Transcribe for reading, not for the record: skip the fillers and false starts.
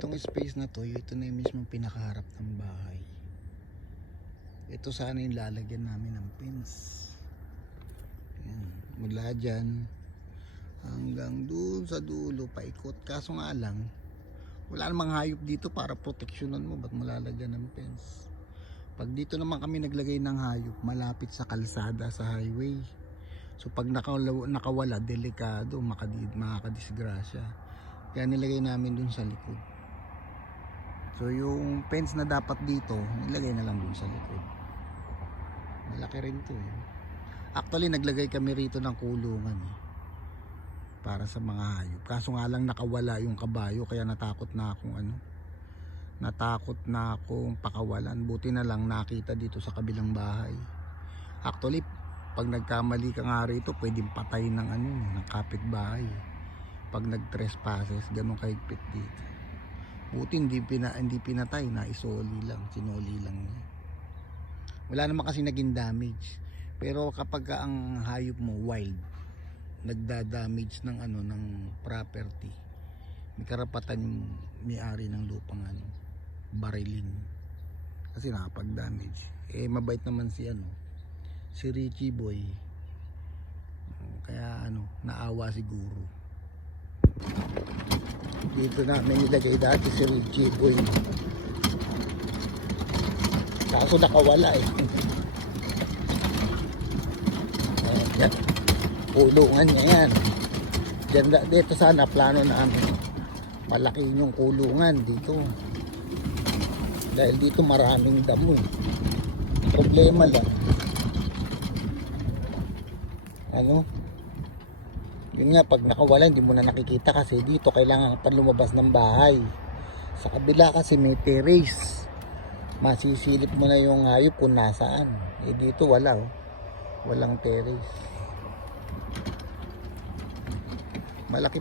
Itong space na to, ito na yung mismo pinakaharap ng bahay. Ito sana yung lalagyan namin ng fence. Ayan. Mula dyan hanggang dun sa dulo paikot. Kaso nga lang, wala namang hayop dito para proteksyonan mo. Ba't mo lalagyan ng fence? Pag dito naman kami naglagay ng hayop, malapit sa kalsada, sa highway. So pag nakawala, delikado, makakadisgrasya. Kaya nilagay namin dun sa likod. So yung fence na dapat dito, nilagay na lang dun sa likod. Malaki rin to eh. Actually naglagay kami rito ng kulungan eh, para sa mga hayop. Kaso nga lang nakawala yung kabayo, kaya natakot na akong pakawalan. Buti na lang nakita dito sa kabilang bahay. Actually pag nagkamali ka nga rito, pwedeng patay ng ng kapitbahay. Pag nag-trespasses, ganun kahigpit dito. Buti hindi pinatay, na sinoli lang niya. Wala naman kasi naging damage. Pero kapag ang hayop mo wild, nagda-damage ng ng property, may karapatan yung may-ari ng lupang barilin. Kasi nakapag-damage. Mabait naman si Richie Boy. Kaya naawa siguro. Dito namin nilagay dati si Richie Boy. Kaso nakawala eh. Yan. Kulungan niya yan. Dito sana plano namin malaki yung kulungan dito. Dahil dito maraming damo eh. Problema lang. Yun nga, pag nakawala hindi mo na nakikita kasi dito kailangan pa lumabas ng bahay. Sa kabila kasi may terrace, masisilip mo na yung hayop kung nasaan. Dito wala walang terrace. Malaki